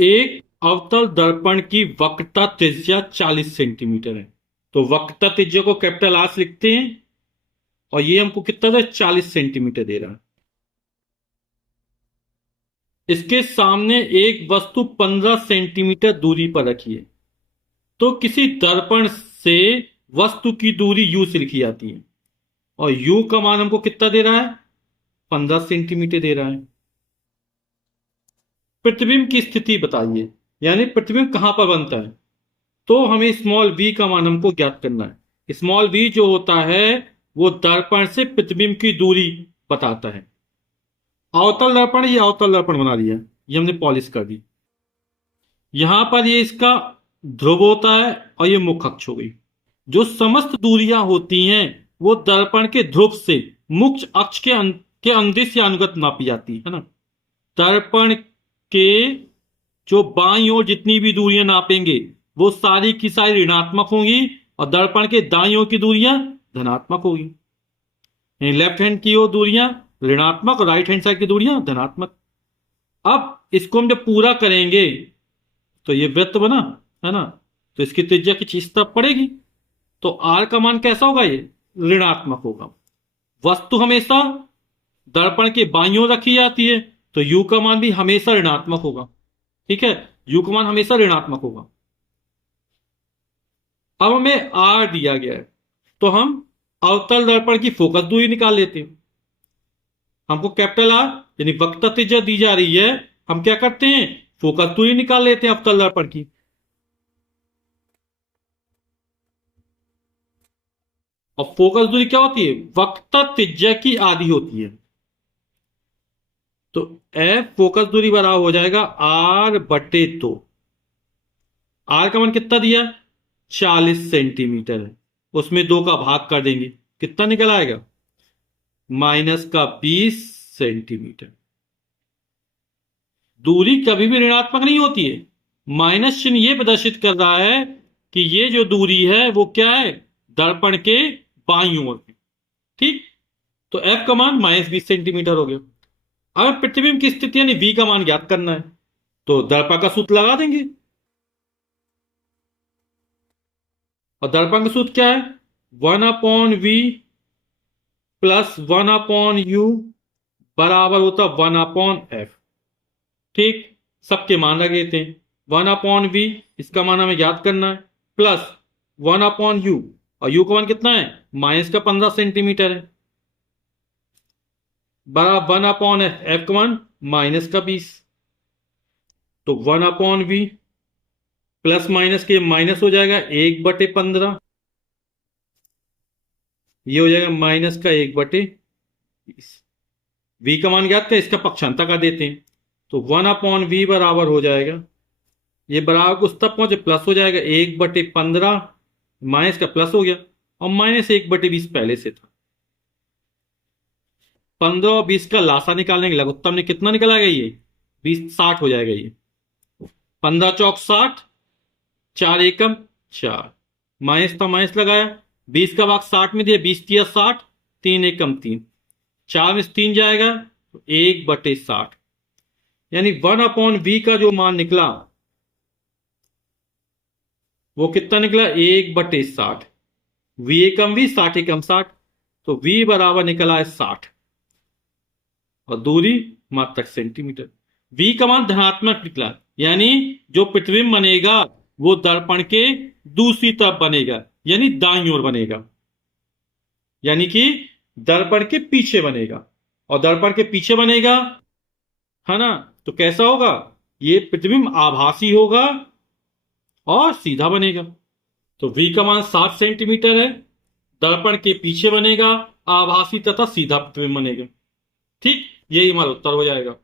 एक अवतल दर्पण की वक्रता त्रिज्या 40 सेंटीमीटर है। तो वक्रता त्रिज्या को कैपिटल आर से लिखते हैं और ये हमको कितना दे 40 सेंटीमीटर दे रहा है। इसके सामने एक वस्तु 15 सेंटीमीटर दूरी पर रखी है। तो किसी दर्पण से वस्तु की दूरी यू से लिखी जाती है और यू का मान हमको कितना दे रहा है 15 सेंटीमीटर दे रहा है। प्रतिबिंब की स्थिति बताइए, यानी प्रतिबिंब कहां पर बनता है। तो हमें स्मॉल v का मान हमको ज्ञात करना है। स्मॉल v जो होता है वो दर्पण से प्रतिबिंब की दूरी बताता है। अवतल दर्पण, ये अवतल दर्पण बना दिया, ये हमने पॉलिश कर दी। यहां पर ये इसका ध्रुव होता है और ये मुख्य अक्ष हो गई। जो समस्त दूरियां होती हैं वो दर्पण के ध्रुव से मुख्य अक्ष के अंदिश या अनुगत नापी जाती है ना। दर्पण के जो बाईं ओर जितनी भी दूरियां नापेंगे वो सारी की सारी ऋणात्मक होंगी और दर्पण के दाईं ओर की दूरियां धनात्मक होगी। लेफ्ट हैंड की ओर दूरियां ऋणात्मक और राइट हैंड साइड की दूरियां धनात्मक। अब इसको हम जब पूरा करेंगे तो ये वृत्त बना है ना, तो इसकी त्रिज्या की इस तरफ पड़ेगी। तो आर का मान कैसा होगा, ये ऋणात्मक होगा। वस्तु हमेशा दर्पण के बाईं ओर रखी जाती है तो यू का मान भी हमेशा ऋणात्मक होगा। ठीक है, यू का मान हमेशा ऋणात्मक होगा। अब हमें आर दिया गया है तो हम अवतल दर्पण की फोकस दूरी निकाल लेते हैं। हमको कैपिटल आर यानी वक्रता त्रिज्या दी जा रही है, हम क्या करते हैं फोकस दूरी निकाल लेते हैं अवतल दर्पण की। और फोकस दूरी क्या होती है, वक्रता त्रिज्या की आधी होती है। तो एफ फोकस दूरी बराबर हो जाएगा आर बटे 2। आर का मान कितना दिया 40 सेंटीमीटर है, उसमें 2 का भाग कर देंगे, कितना निकल आएगा -20 सेंटीमीटर। दूरी कभी भी ऋणात्मक नहीं होती है। माइनस चिन्ह यह प्रदर्शित कर रहा है कि ये जो दूरी है वो क्या है दर्पण के बाईं ओर है। ठीक, तो एफ का मान -20 सेंटीमीटर हो गया। अब प्रतिबिंब की स्थिति यानी v का मान ज्ञात करना है तो दर्पण का सूत्र लगा देंगे। और दर्पण का सूत्र क्या है 1/v प्लस 1/u बराबर होता 1/f। ठीक, सबके मान लगे थे 1/v, इसका मान हमें याद करना है, प्लस 1/u और u का मान कितना है -15 सेंटीमीटर है, बराबर 1/f, f का मान -20। तो 1/v प्लस माइनस के माइनस हो जाएगा 1/15, ये हो जाएगा -1/20। v का मान ज्ञात है, इसका पक्षांतर कर देते हैं तो 1/v बराबर हो जाएगा, ये बराबर उस तक पहुंचे प्लस हो जाएगा 1/15, माइनस का प्लस हो गया और -1/20 पहले से था। 15 और 20 का लासा निकालने के लघुत्तम में कितना निकल आएगा, ये 20 60 हो जाएगा। ये 15 चौक 60, 4 एकम 4, माइनस था माइनस लगाया, 20 का भाग 60 में दिया, 20 तिया 60, 3 एकम 3, 4 में 3 जाएगा तो 1/60, यानी 1/v का जो मान निकला वो कितना निकला 1/60। v एकम v 60 एकम 60, तो v बराबर निकला है 60 और दूरी मात्रक सेंटीमीटर। v का मान धनात्मक निकला, यानी जो प्रतिबिंब बनेगा वो दर्पण के दूसरी तरफ बनेगा, यानी दाईं ओर बनेगा, यानी कि दर्पण के पीछे बनेगा। और दर्पण के पीछे बनेगा है ना, तो कैसा होगा, ये प्रतिबिंब आभासी होगा और सीधा बनेगा। तो v का मान 60 सेंटीमीटर है, दर्पण के पीछे बनेगा, आभासी तथा सीधा प्रतिबिंब बनेगा। ठीक, यही हमारा उत्तर हो जाएगा।